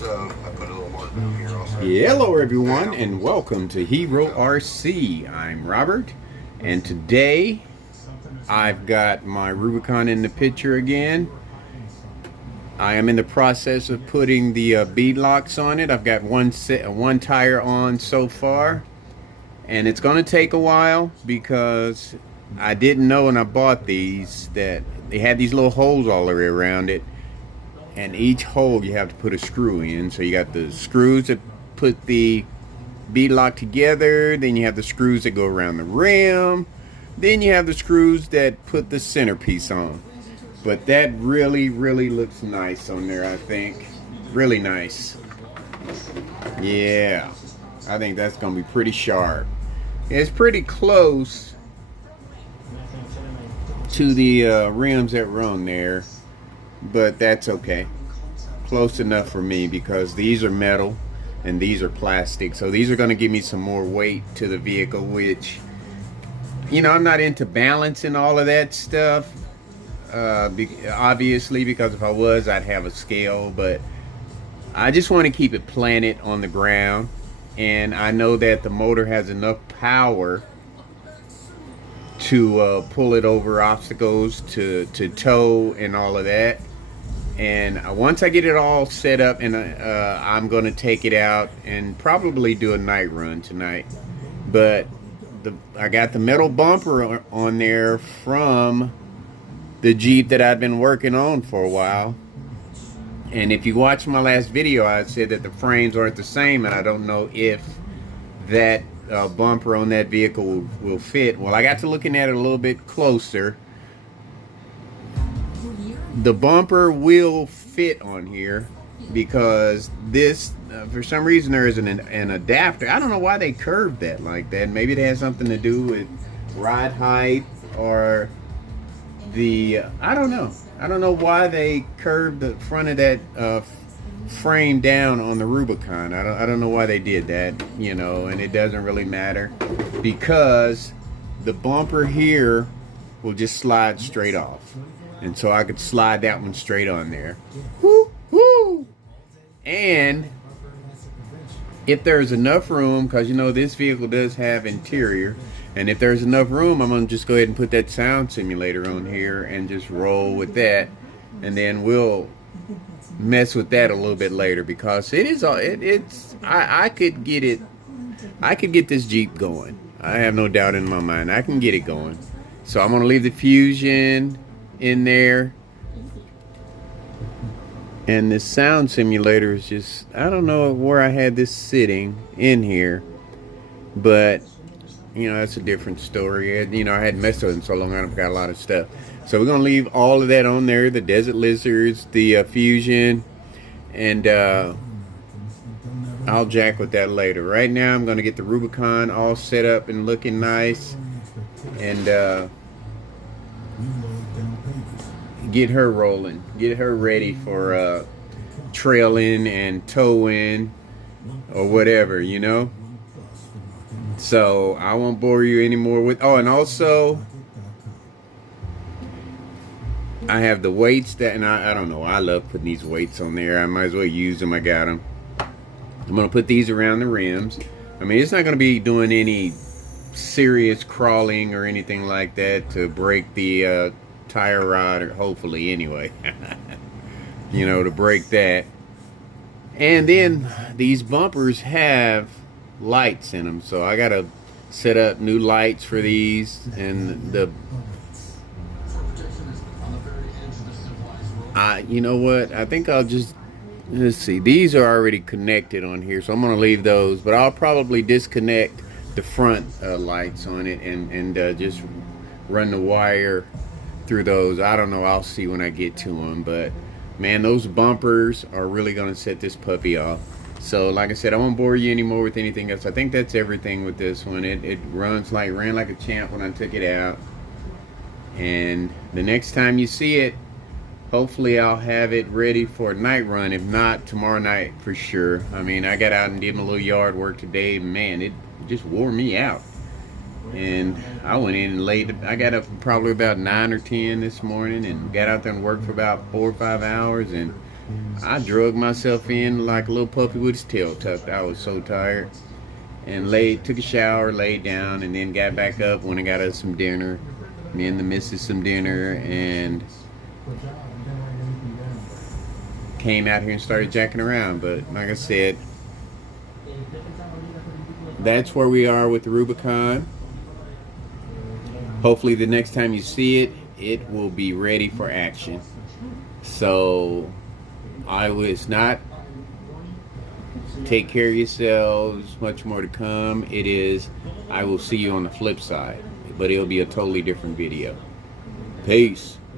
Hello everyone and welcome to HERORC. I'm Robert, and today I've got my Rubicon in the picture again. I am in the process of putting the bead locks on it. I've got one tire on so far, and it's going to take a while because I didn't know when I bought these that they had these little holes all the way around it, and each hole you have to put a screw in. So you got the screws that put the bead lock together, then you have the screws that go around the rim, then you have the screws that put the centerpiece on. But that really looks nice on there, I think. Really nice. Yeah, I think that's gonna be pretty sharp. It's pretty close to the rims that were on there, but that's okay. Close enough for me because these are metal and these are plastic, so these are going to give me some more weight to the vehicle, which, you know, I'm not into balancing all of that stuff, obviously, because if I was, I'd have a scale, but I just want to keep it planted on the ground. And I know that the motor has enough power to pull it over obstacles, to tow and all of that. And once I get it all set up, and I'm going to take it out and probably do a night run tonight. But I got the metal bumper on there from the Jeep that I've been working on for a while. And if you watch my last video, I said that the frames aren't the same, and I don't know if that bumper on that vehicle will fit. Well, I got to looking at it a little bit closer. The bumper will fit on here because this, for some reason, there is an adapter. I don't know why they curved that like that. Maybe it has something to do with ride height or the, I don't know. I don't know why they curved the front of that frame down on the Rubicon. I don't know why they did that, you know, and it doesn't really matter because the bumper here will just slide straight off. And so I could slide that one straight on there. Woo, woo. And if there's enough room, because you know this vehicle does have interior, and if there's enough room, I'm going to just go ahead and put that sound simulator on here and just roll with that. And then we'll mess with that a little bit later, because it is, I could get it, I could get this Jeep going. I have no doubt in my mind. I can get it going. So I'm going to leave the Fusion in there, and the sound simulator is just, I don't know where I had this sitting in here, but you know, that's a different story. You know, I hadn't messed with it in so long, I forgot a lot of stuff. So we're gonna leave all of that on there, the Desert Lizards, the Fusion, and I'll jack with that later. Right now I'm gonna get the Rubicon all set up and looking nice, and get her rolling, get her ready for trailing and towing or whatever, you know. So I won't bore you anymore with, oh, and also I have the weights that, and I don't know, I love putting these weights on there. I might as well use them. I got them. I'm gonna put these around the rims. I mean, it's not gonna be doing any serious crawling or anything like that to break the tire rod, or hopefully anyway, you know, to break that. And then these bumpers have lights in them, so I gotta set up new lights for these. And you know what, I think I'll just, let's see, these are already connected on here, so I'm gonna leave those, but I'll probably disconnect the front lights on it and just run the wire through those. I don't know, I'll see when I get to them, but man, those bumpers are really gonna set this puppy off. So like I said, I won't bore you anymore with anything else. I think that's everything with this one. It ran like a champ when I took it out, and the next time you see it, hopefully I'll have it ready for a night run. If not, tomorrow night for sure. I mean, I got out and did my little yard work today, man, it just wore me out. And I went in and laid, I got up probably about 9 or 10 this morning and got out there and worked for about 4 or 5 hours, and I drug myself in like a little puppy with his tail tucked. I was so tired. And took a shower, laid down, and then got back up when I got us some dinner. Me and the missus some dinner, and came out here and started jacking around. But like I said, that's where we are with the Rubicon. Hopefully the next time you see it, it will be ready for action. So I was not. Take care of yourselves. Much more to come. It is. I will see you on the flip side, but it'll be a totally different video. Peace.